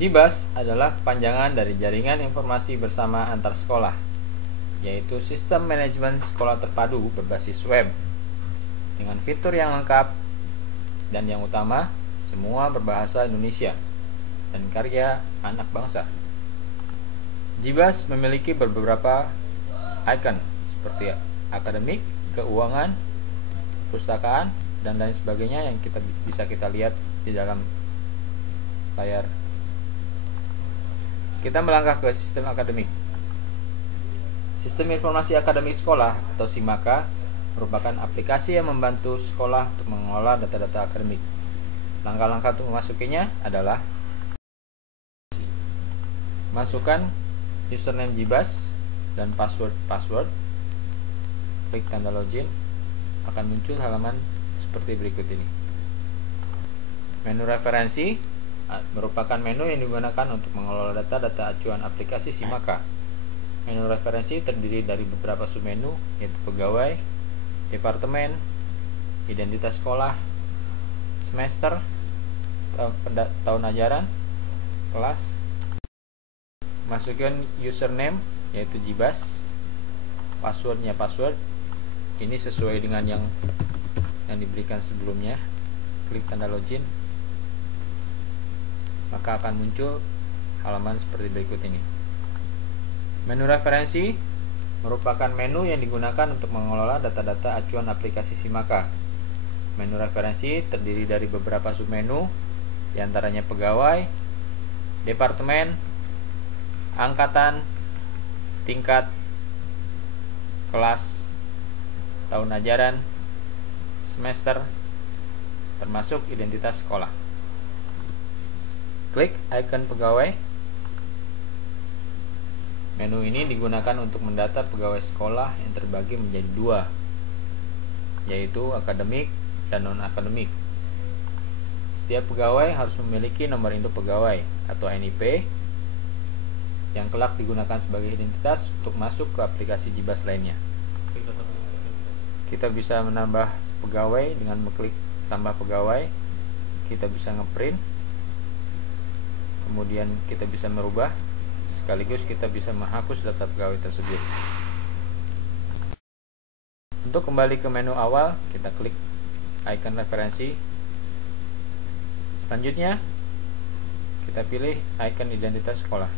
JIBAS adalah kepanjangan dari Jaringan Informasi Bersama Antar Sekolah, yaitu sistem manajemen sekolah terpadu berbasis web dengan fitur yang lengkap dan yang utama, semua berbahasa Indonesia dan karya anak bangsa. JIBAS memiliki beberapa icon seperti akademik, keuangan, perpustakaan, dan lain sebagainya yang bisa kita lihat di dalam layar. Kita melangkah ke sistem akademik. Sistem Informasi Akademik Sekolah atau SIMAKA merupakan aplikasi yang membantu sekolah untuk mengelola data-data akademik. Langkah-langkah untuk memasukinya adalah masukkan username JIBAS dan password. Klik tanda login, akan muncul halaman seperti berikut ini. Menu referensi merupakan menu yang digunakan untuk mengelola data-data acuan aplikasi SIMAKA. Menu referensi terdiri dari beberapa submenu, yaitu pegawai, departemen, identitas sekolah, semester, tahun ajaran, kelas. Masukkan username yaitu JIBAS, passwordnya password. Ini sesuai dengan yang diberikan sebelumnya. Klik tanda login, maka akan muncul halaman seperti berikut ini. Menu referensi merupakan menu yang digunakan untuk mengelola data-data acuan aplikasi SIMAKA. Menu referensi terdiri dari beberapa submenu, diantaranya pegawai, departemen, angkatan, tingkat, kelas, tahun ajaran, semester, termasuk identitas sekolah. Klik icon pegawai. Menu ini digunakan untuk mendata pegawai sekolah yang terbagi menjadi dua, yaitu akademik dan non-akademik. Setiap pegawai harus memiliki nomor induk pegawai atau NIP yang kelak digunakan sebagai identitas untuk masuk ke aplikasi JIBAS lainnya. Kita bisa menambah pegawai dengan mengklik tambah pegawai. Kita bisa ngeprint, kemudian kita bisa merubah, sekaligus kita bisa menghapus data pegawai tersebut. Untuk kembali ke menu awal, kita klik icon referensi. Selanjutnya, kita pilih icon identitas sekolah.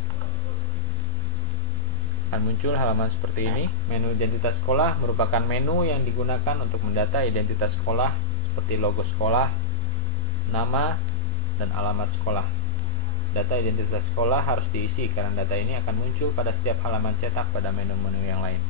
Akan muncul halaman seperti ini. Menu identitas sekolah merupakan menu yang digunakan untuk mendata identitas sekolah seperti logo sekolah, nama, dan alamat sekolah. Data identitas sekolah harus diisi karena data ini akan muncul pada setiap halaman cetak pada menu-menu yang lain.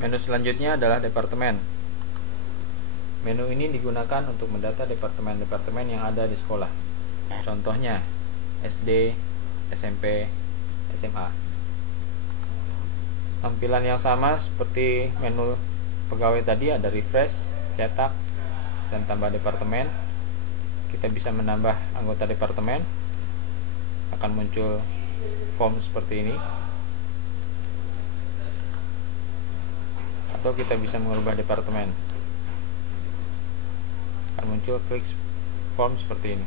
Menu selanjutnya adalah departemen. Menu ini digunakan untuk mendata departemen-departemen yang ada di sekolah. Contohnya SD, SMP, SMA. Tampilan yang sama seperti menu pegawai tadi, ada refresh, cetak, dan tambah departemen. Kita bisa menambah anggota departemen. Akan muncul form seperti ini. Atau kita bisa mengubah departemen. Akan muncul klik form seperti ini.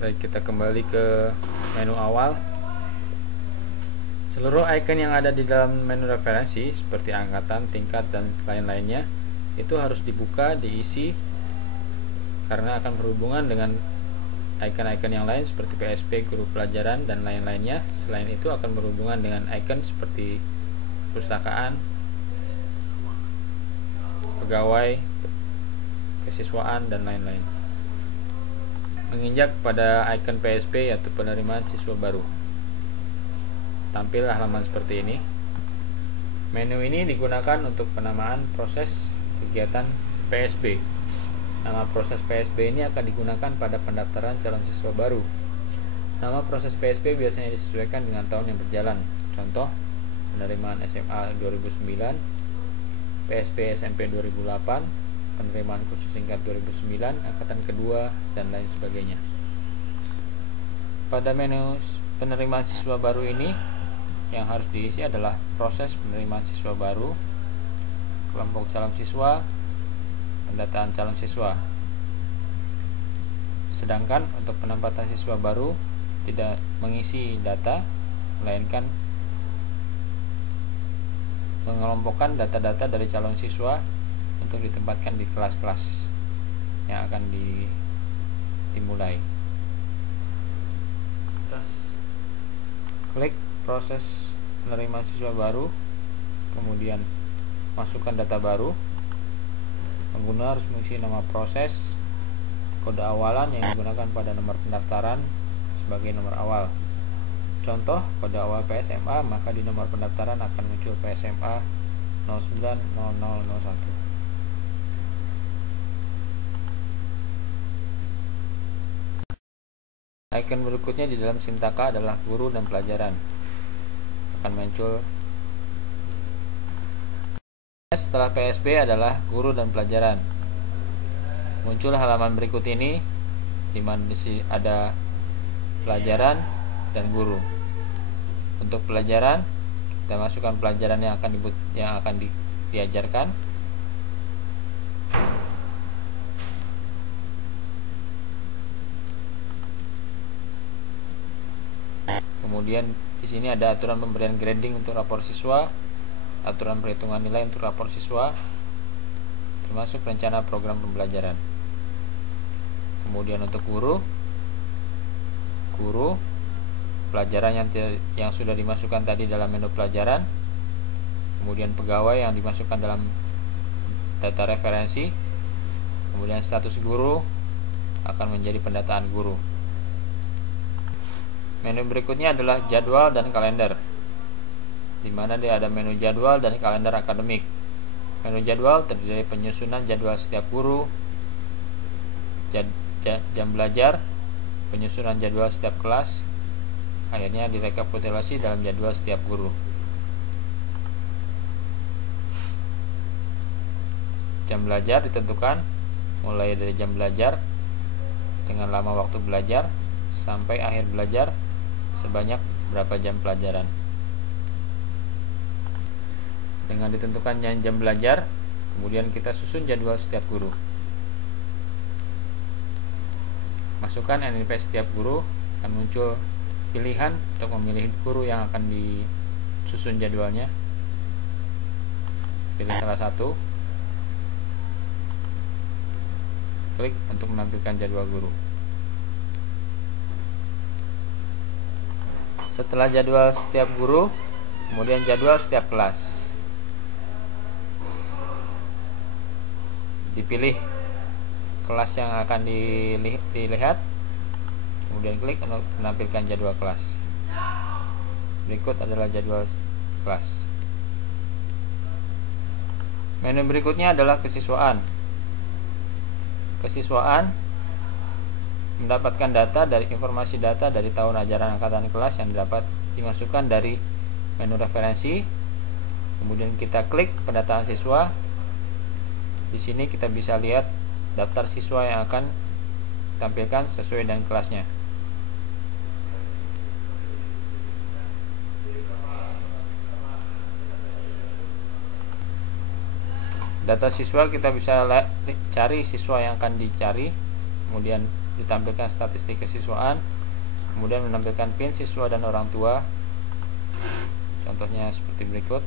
Baik, kita kembali ke menu awal. Seluruh icon yang ada di dalam menu referensi seperti angkatan, tingkat, dan lain-lainnya itu harus dibuka, diisi, karena akan berhubungan dengan icon-icon yang lain seperti PSP, guru pelajaran, dan lain-lainnya. Selain itu akan berhubungan dengan icon seperti perpustakaan, pegawai, kesiswaan, dan lain-lain. Menginjak pada icon PSP yaitu penerimaan siswa baru. Tampil halaman seperti ini. Menu ini digunakan untuk penamaan proses kegiatan PSB. Nama proses PSB ini akan digunakan pada pendaftaran calon siswa baru. Nama proses PSB biasanya disesuaikan dengan tahun yang berjalan. Contoh, penerimaan SMA 2009, PSB SMP 2008, penerimaan khusus tingkat 2009, angkatan kedua, dan lain sebagainya. Pada menu penerimaan siswa baru ini, yang harus diisi adalah proses penerimaan siswa baru, kelompok calon siswa, pendataan calon siswa. Sedangkan untuk penempatan siswa baru tidak mengisi data, melainkan mengelompokkan data-data dari calon siswa untuk ditempatkan di kelas-kelas yang akan dimulai. Klik proses penerimaan siswa baru, kemudian masukkan data baru. Pengguna harus mengisi nama proses, kode awalan yang digunakan pada nomor pendaftaran sebagai nomor awal. Contoh, kode awal PSMA, maka di nomor pendaftaran akan muncul PSMA 090001. Icon berikutnya di dalam Sintaka adalah guru dan pelajaran. Akan muncul setelah PSB adalah guru dan pelajaran. Muncul halaman berikut ini, di mana ada pelajaran dan guru. Untuk pelajaran, kita masukkan pelajaran yang akan diajarkan. Kemudian di sini ada aturan pemberian grading untuk rapor siswa, aturan perhitungan nilai untuk rapor siswa, termasuk rencana program pembelajaran. Kemudian untuk guru pelajaran yang sudah dimasukkan tadi dalam menu pelajaran. Kemudian pegawai yang dimasukkan dalam data referensi. Kemudian status guru akan menjadi pendataan guru. Menu berikutnya adalah jadwal dan kalender, di mana dia ada menu jadwal dan kalender akademik. Menu jadwal terdiri dari penyusunan jadwal setiap guru, jam belajar, penyusunan jadwal setiap kelas, akhirnya direkapitulasi dalam jadwal setiap guru. Jam belajar ditentukan mulai dari jam belajar dengan lama waktu belajar sampai akhir belajar sebanyak berapa jam pelajaran. Dengan ditentukannya jam belajar, kemudian kita susun jadwal setiap guru. Masukkan NIP setiap guru, akan muncul pilihan untuk memilih guru yang akan disusun jadwalnya. Pilih salah satu, klik untuk menampilkan jadwal guru. Setelah jadwal setiap guru, kemudian jadwal setiap kelas. Dipilih kelas yang akan dilihat, kemudian klik untuk menampilkan jadwal kelas. Berikut adalah jadwal kelas. Menu berikutnya adalah kesiswaan. Kesiswaan mendapatkan informasi data dari tahun ajaran angkatan kelas yang dapat dimasukkan dari menu referensi. Kemudian kita klik pendataan siswa. Di sini kita bisa lihat daftar siswa yang akan ditampilkan sesuai dengan kelasnya. Data siswa kita bisa cari siswa yang akan dicari, kemudian ditampilkan statistik kesiswaan, kemudian menampilkan PIN siswa dan orang tua. Contohnya seperti berikut.